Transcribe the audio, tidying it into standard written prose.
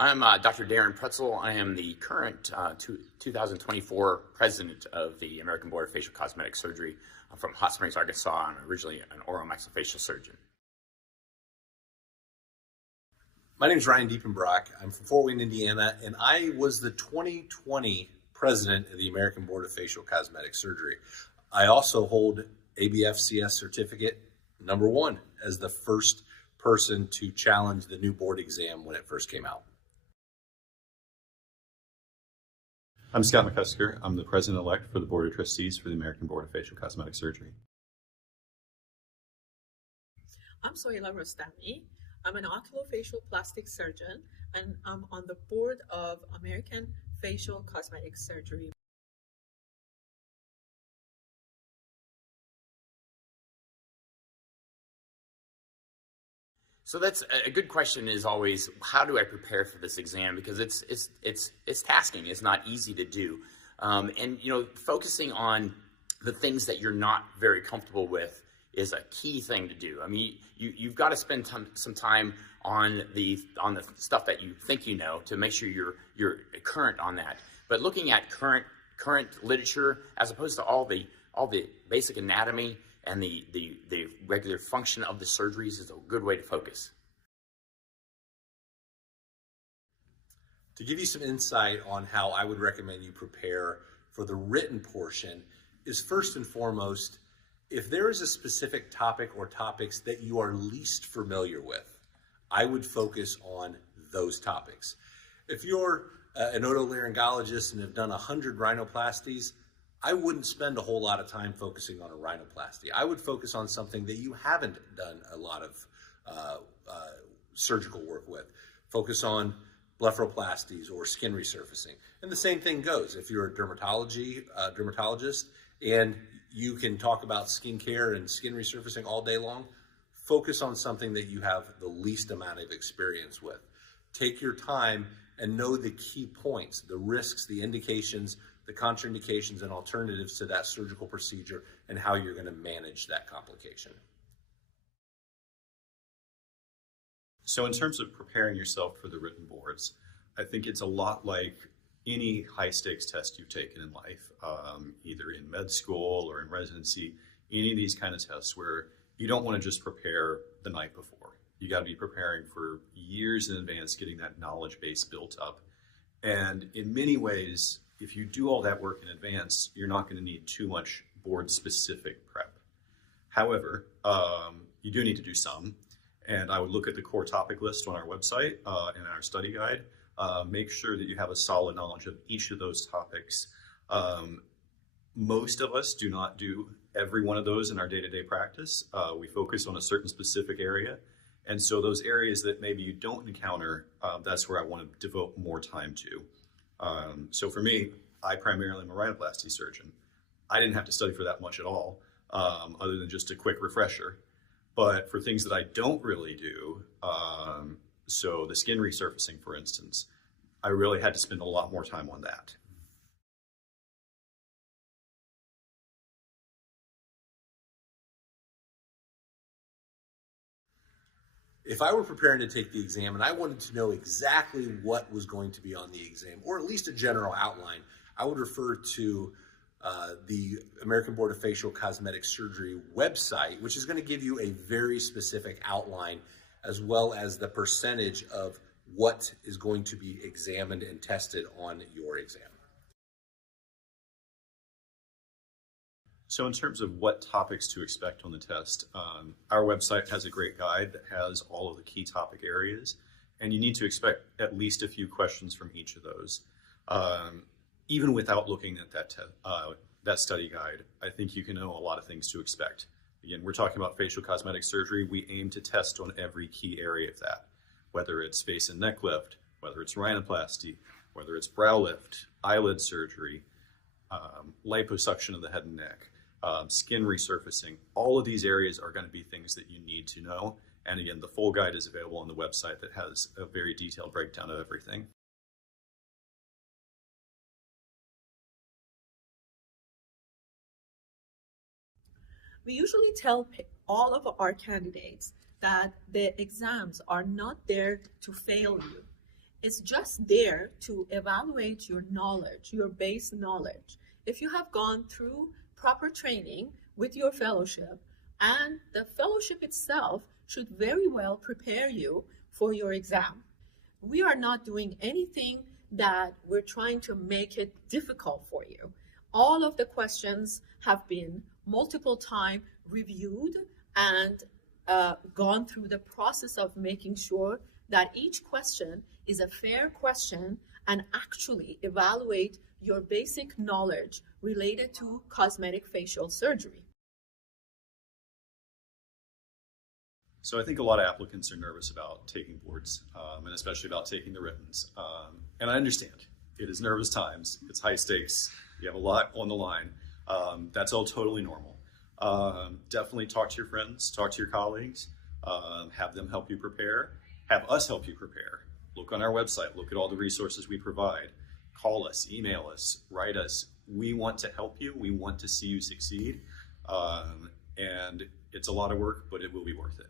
I'm Dr. Darren Pretzel. I am the current 2024 president of the American Board of Facial Cosmetic Surgery. I'm from Hot Springs, Arkansas. I'm originally an oromaxillofacial surgeon. My name is Ryan Diepenbrock. I'm from Fort Wayne, Indiana, and I was the 2020 president of the American Board of Facial Cosmetic Surgery. I also hold ABFCS certificate number 1 as the first person to challenge the new board exam when it first came out. I'm Scott McCusker. I'm the president-elect for the Board of Trustees for the American Board of Facial Cosmetic Surgery. I'm Sohila Rostami. I'm an oculofacial plastic surgeon, and I'm on the board of American Facial Cosmetic Surgery. So that's a good question. Is always, how do I prepare for this exam? Because it's tasking. It's not easy to do, and focusing on the things that you're not very comfortable with is a key thing to do. I mean, you've got to spend some time on the stuff that you think you know to make sure you're current on that. But looking at current literature as opposed to all the basic anatomy and the regular function of the surgeries is a good way to focus. To give you some insight on how I would recommend you prepare for the written portion is, first and foremost, if there is a specific topic or topics that you are least familiar with, I would focus on those topics. If you're an otolaryngologist and have done 100 rhinoplasties, I wouldn't spend a whole lot of time focusing on a rhinoplasty. I would focus on something that you haven't done a lot of surgical work with. Focus on blepharoplasties or skin resurfacing. And the same thing goes if you're a dermatologist and you can talk about skincare and skin resurfacing all day long. Focus on something that you have the least amount of experience with. Take your time and know the key points, the risks, the indications, the contraindications and alternatives to that surgical procedure and how you're going to manage that complication. So in terms of preparing yourself for the written boards, I think it's a lot like any high-stakes test you've taken in life, either in med school or in residency, any of these kind of tests where you don't want to just prepare the night before. You got to be preparing for years in advance, getting that knowledge base built up. And in many ways, if you do all that work in advance, you're not going to need too much board-specific prep. However, you do need to do some. And I would look at the core topic list on our website and our study guide. Make sure that you have a solid knowledge of each of those topics. Most of us do not do every one of those in our day-to-day practice. We focus on a certain specific area. And so those areas that maybe you don't encounter, that's where I want to devote more time to. So for me, I primarily am a rhinoplasty surgeon. I didn't have to study for that much at all, other than just a quick refresher. But for things that I don't really do, so the skin resurfacing, for instance, I really had to spend a lot more time on that. If I were preparing to take the exam and I wanted to know exactly what was going to be on the exam, or at least a general outline, I would refer to the American Board of Facial Cosmetic Surgery website, which is going to give you a very specific outline as well as the percentage of what is going to be examined and tested on your exam. So in terms of what topics to expect on the test, our website has a great guide that has all of the key topic areas, and you need to expect at least a few questions from each of those. Even without looking at that study guide, I think you can know a lot of things to expect. Again, we're talking about facial cosmetic surgery. We aim to test on every key area of that, whether it's face and neck lift, whether it's rhinoplasty, whether it's brow lift, eyelid surgery, liposuction of the head and neck, skin resurfacing. All of these areas are going to be things that you need to know. And again, the full guide is available on the website that has a very detailed breakdown of everything. We usually tell all of our candidates that the exams are not there to fail you. It's just there to evaluate your knowledge, your base knowledge. If you have gone through proper training with your fellowship, and the fellowship itself should very well prepare you for your exam. We are not doing anything that we're trying to make it difficult for you. All of the questions have been multiple times reviewed and gone through the process of making sure that each question is a fair question and actually evaluate your basic knowledge related to cosmetic facial surgery. So I think a lot of applicants are nervous about taking boards, and especially about taking the writtens. And I understand. It is nervous times. It's high stakes. You have a lot on the line. That's all totally normal. Definitely talk to your friends, talk to your colleagues, have them help you prepare, have us help you prepare. Look on our website, look at all the resources we provide. Call us, email us, write us. We want to help you. We want to see you succeed. And it's a lot of work, but it will be worth it.